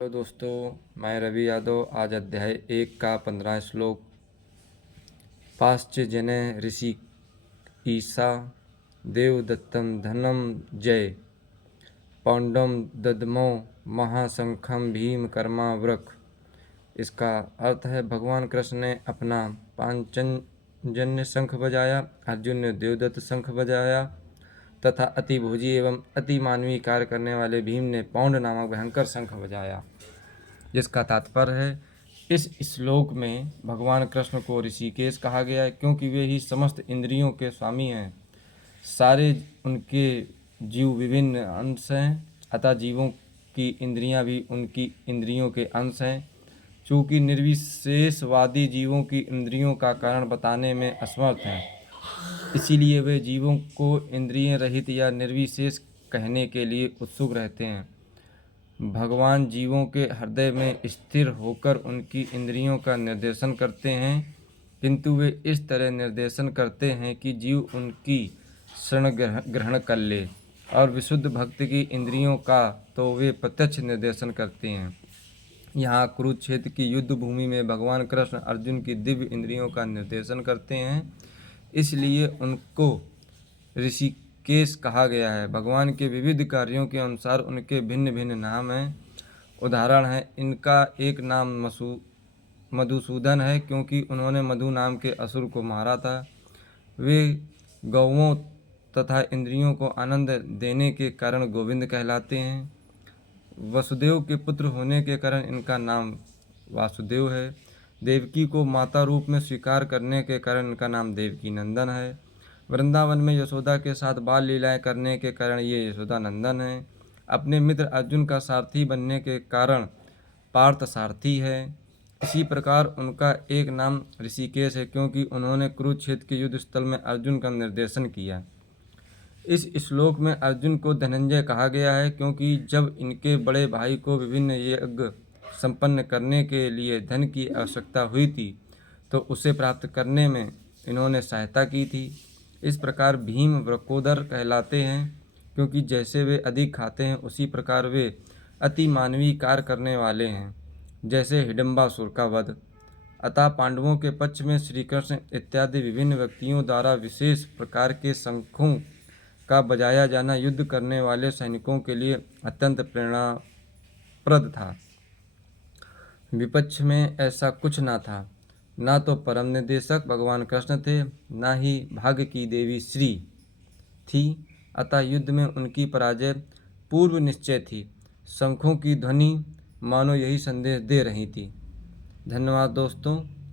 Hello दोस्तों, मैं रवि यादव। आज अध्याय 1 का 15 श्लोक। पाश्च जने ऋषि ईसा देवदत्तं धनम जय पौंडम दद्मो महाशंखम भीम कर्मा वृक। इसका अर्थ है, भगवान कृष्ण ने अपना पांचजन्य शंख बजाया, अर्जुन ने देवदत्त शंख बजाया तथा अति भोजी एवं अति मानवीय कार्य करने वाले भीम ने पौंड नामक भयंकर शंख बजाया। जिसका तात्पर्य है, इस श्लोक में भगवान कृष्ण को ऋषिकेश कहा गया है क्योंकि वे ही समस्त इंद्रियों के स्वामी हैं। सारे उनके जीव विभिन्न अंश हैं, अतः जीवों की इंद्रियां भी उनकी इंद्रियों के अंश हैं। चूँकि निर्विशेषवादी जीवों की इंद्रियों का कारण बताने में असमर्थ हैं, इसीलिए वे जीवों को इंद्रिय रहित या निर्विशेष कहने के लिए उत्सुक रहते हैं। भगवान जीवों के हृदय में स्थिर होकर उनकी इंद्रियों का निर्देशन करते हैं, किंतु वे इस तरह निर्देशन करते हैं कि जीव उनकी शरण ग्रहण कर ले, और विशुद्ध भक्त की इंद्रियों का तो वे प्रत्यक्ष निर्देशन करते हैं। यहाँ कुरुक्षेत्र की युद्ध भूमि में भगवान कृष्ण अर्जुन की दिव्य इंद्रियों का निर्देशन करते हैं, इसलिए उनको ऋषिकेश कहा गया है। भगवान के विविध कार्यों के अनुसार उनके भिन्न भिन्न नाम हैं। उदाहरण है, इनका एक नाम मधुसूदन है क्योंकि उन्होंने मधु नाम के असुर को मारा था। वे गौओं तथा इंद्रियों को आनंद देने के कारण गोविंद कहलाते हैं। वसुदेव के पुत्र होने के कारण इनका नाम वासुदेव है। देवकी को माता रूप में स्वीकार करने के कारण इनका नाम देवकी नंदन है। वृंदावन में यशोदा के साथ बाल लीलाएं करने के कारण ये यशोदा नंदन है। अपने मित्र अर्जुन का सारथी बनने के कारण पार्थ सारथी है। इसी प्रकार उनका एक नाम ऋषिकेश है क्योंकि उन्होंने कुरुक्षेत्र के युद्ध स्थल में अर्जुन का निर्देशन किया। इस श्लोक में अर्जुन को धनंजय कहा गया है क्योंकि जब इनके बड़े भाई को विभिन्न यज्ञ संपन्न करने के लिए धन की आवश्यकता हुई थी, तो उसे प्राप्त करने में इन्होंने सहायता की थी। इस प्रकार भीम वृकोदर कहलाते हैं क्योंकि जैसे वे अधिक खाते हैं, उसी प्रकार वे अति मानवीय कार्य करने वाले हैं, जैसे हिडम्बासुर का वध। अतः पांडवों के पक्ष में श्री कृष्ण इत्यादि विभिन्न व्यक्तियों द्वारा विशेष प्रकार के शंखों का बजाया जाना युद्ध करने वाले सैनिकों के लिए अत्यंत प्रेरणाप्रद था। विपक्ष में ऐसा कुछ न था। न तो परम निर्देशक भगवान कृष्ण थे, न ही भाग्य की देवी श्री थी। अतः युद्ध में उनकी पराजय पूर्व निश्चय थी। शंखों की ध्वनि मानो यही संदेश दे रही थी। धन्यवाद दोस्तों।